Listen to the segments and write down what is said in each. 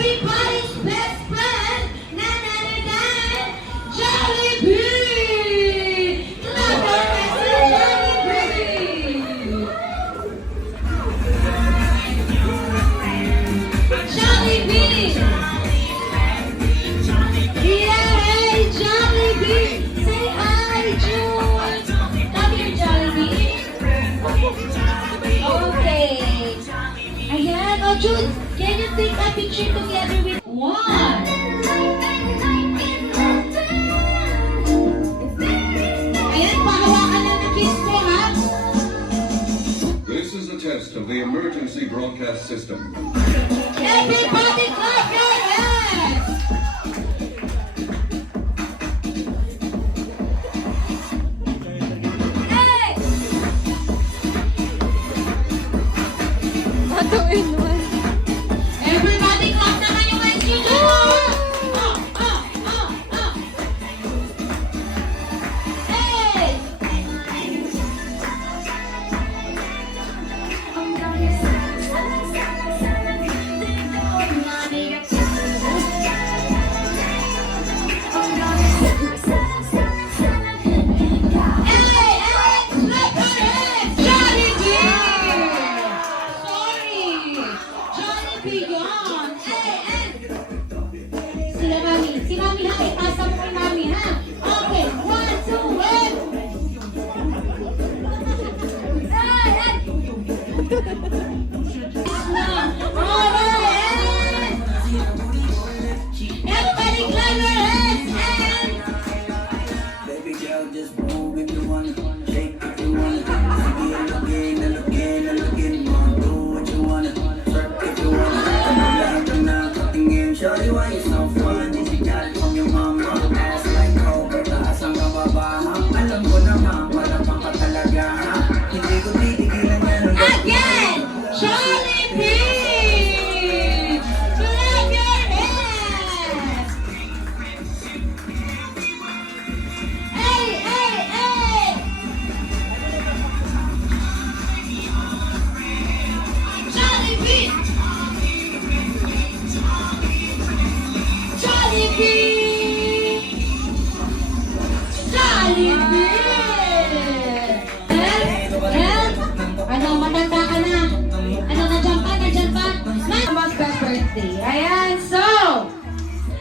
everybody's best friend, none other than Jollibee! Clap your hands to Jollibee! Yay, Jollibee! Say hi, June! Love your Jollibee! Okay. Ayan, oh June, can you take a picture together with one? Ayan, pahawakan na ng kiss ko, ha? This is a test of the emergency broadcast system. Everybody clap your hands! Hey! Everybody clap naman yung hands nyo dyan! Hey! Beyond. Sila Mami. Si Mami ha. Ipasa mo kay Mami ha. Okay. 1, 2, 1. Alright. Everybody clap your hands. Baby girl, just move if you wanna, shake if you wanna, again and again and again, do what you wanna, work if you wanna, lahat ka na katingin, shawty why you so fun, if you got it from your mama, ass like coke, taas ang kababaha, alam ko naman, wala pang katalaga, hindi ko titigilan yan, Again. Jollibee. Clap your hands. Hey, hey, hey. Jollibee. Jollibee. Jollibee. Ano, matanda ka na? Ano, nandiyan pa? Mama's best birthday. Ayan, so,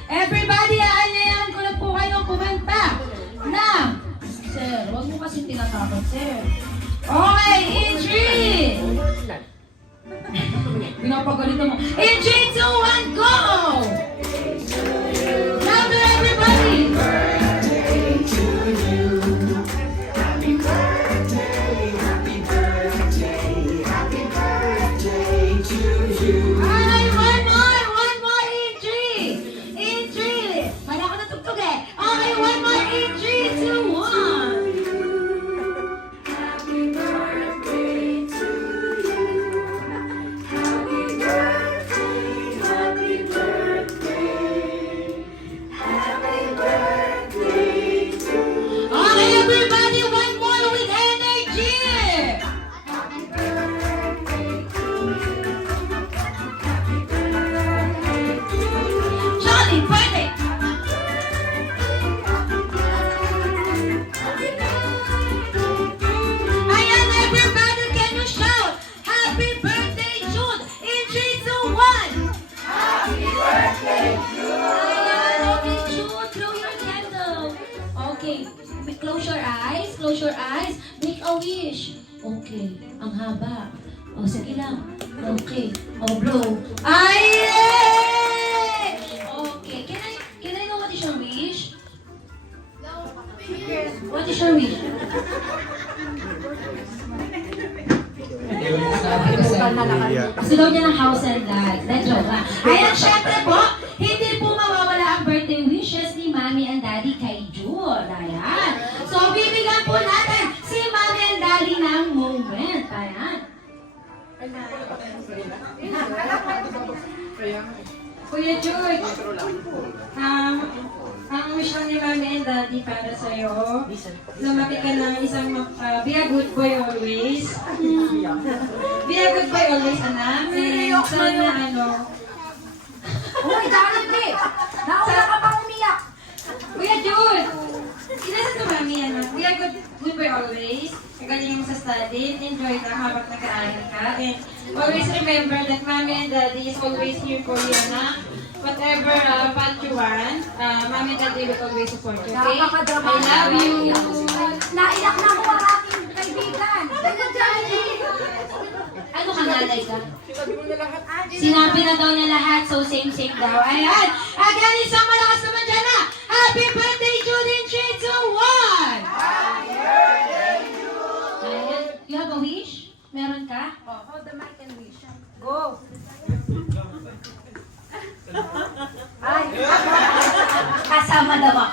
everybody, aanyayan ko na po kayo kumanta na, sir, huwag mo kasi tinatakot, sir. Okay, in 3. Pinapagalito mo. In 3, 2, 1, go! Louder, everybody! Ay, one more in 3. Wala ko natugtog eh. Okay, one more in 3, 2, 1. Happy birthday to you. Happy birthday, happy birthday. Happy birthday to you. Okay, everybody, one more with energy. Happy birthday to you. Jolly birthday! Ayan, everybody, can you shout? Happy birthday, June! In 3, 2, 1! Happy birthday, June! Ayan, okay, June, blow your candle. Okay, close your eyes, make a wish. Okay, ang haba. O, sige lang. Okay, blow. Ay! Okay, can I know what is your wish? What is your wish? Gusto daw niya ng house and life. Joke lang. Ayan, syempre po, hindi po mawawala ang birthday wishes ni Mami and Daddy kay June. Ayan. So, bibigyan po natin si Mami and Daddy ng moment. Ayan. Kuya George, ang wish lang ni Mami and Daddy para sa'yo, lumaki ka ng isang be a good boy always. Be a good boy always, anak. And sana Jollibee! Nauna ka pang umiyak! Kuya Jude! Inasa sa mami, ano? Kuya, good boy always. Kagaling mo sa study. Enjoy lang habang nag-aaral ka. And always remember that mommy and daddy is always here for you, anak. Whatever path you want, mommy and daddy will always support you, okay? I love you! Naiyak na ako ang aking kaibigan! Ganyan, Jollibee! Ano ka, nanay ka? Sinabi na daw niya lahat, so same daw. Ayan! Again, isang malakas naman dyan na! Happy birthday, Jude, in 3, 2, 1! Happy birthday, Jude! Ayan. You have a wish? Meron ka? Hold the mic and wish. Go! Ay, kasama daw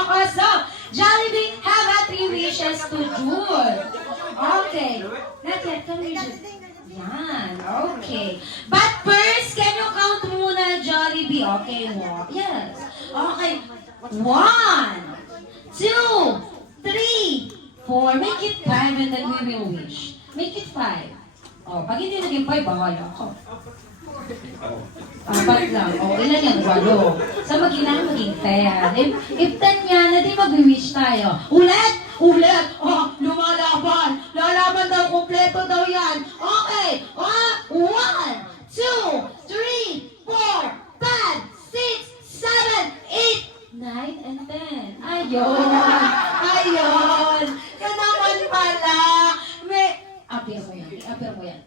ako. So, Jollibee have a 3 wishes to Jude. Okay. Not yet. Can we just... Yan. Okay. But first, can you count muna, Jollibee? Okay, yes. Okay. 1, 2, 3, 4. Make it 5 and then we will wish. Make it 5. Oh, pag hindi naging 5, bahala ko. Apat lang. O, ilan yan? 8. So, mag-ilang maging 10. If 10 yan, di mag-wish tayo. Ulit! Oh, lumalaban! Lalaban daw, kompleto daw yan. Okay. 1, 2, 3, 4, 5, 6, 7, 8, 9, and 10. Ayun. Yan naman pala. Appear mo yan.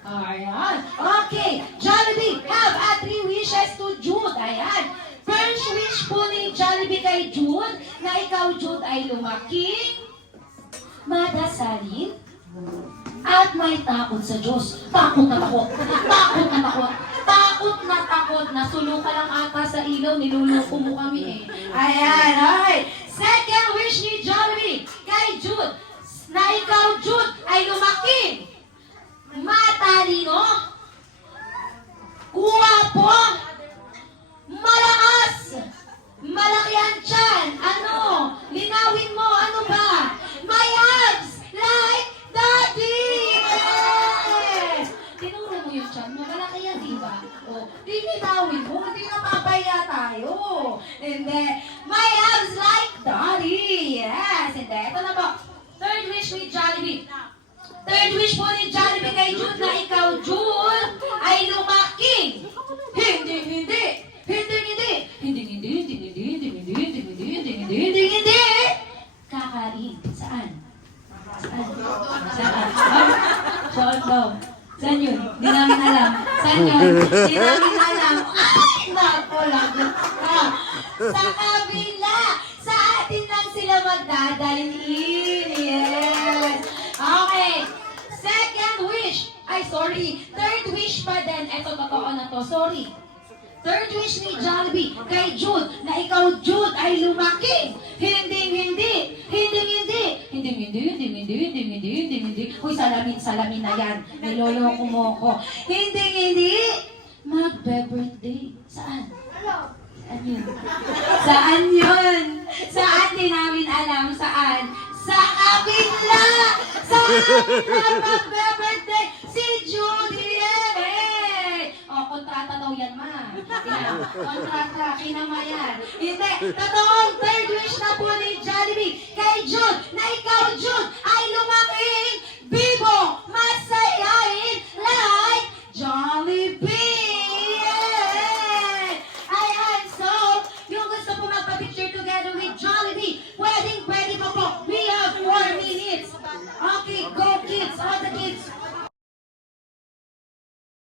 Ayan. Okay. Jollibee have a 3 wishes to Jude. Ayan. First wish po ni Jollibee kay Jude na ikaw, Jude, ay lumaki, madasalin, at may takot sa Diyos. Takot na takot. Nasulo ka lang ata sa ilaw, niluluko mo kami eh. Ayan, okay. Second wish ni Jollibee kay Jude na ikaw, Jude, ay lumaki, matalino, guwapo, malakas, malaki ang tiyan. Ano? Linawin mo, ano ba? May abs like daddy! Yes! Tinuro mo yung tiyan mo, malaki yan, di ba? O, di linawin mo, hindi napapaya tayo. Hindi. May abs like daddy! Yes! Hindi. Ito na po. Third wish ni Jollibee. Third wish po ni Jollibee kay Jude na ikaw, Jude, ay lumaki. Hindi. Kakain. Saan? Short daw. Saan yun? Di namin alam. Ay, nako lang. Sa kabila. Sa atin lang sila magdadalhin. Yes. Okay. Second wish. Ay, sorry. Third wish pa din. Eto, totoo na to. Sorry. Third wish ni Jollibee kay Jude na ikaw, Jude, ay lumaki. Hindi. Uy, salamin na yan. Niloloko mo ko. Hindi. Magbe-birthday. Saan? Saan yun? Saan din namin alam? Saan? Sa kabila! Magbe-birthday si Judy! O, kontrata daw yan, ma. Yan, kontrata, kinama yan. Hindi, totoong third wish na po ni Jollibee kay Jude, na ikaw, Jude,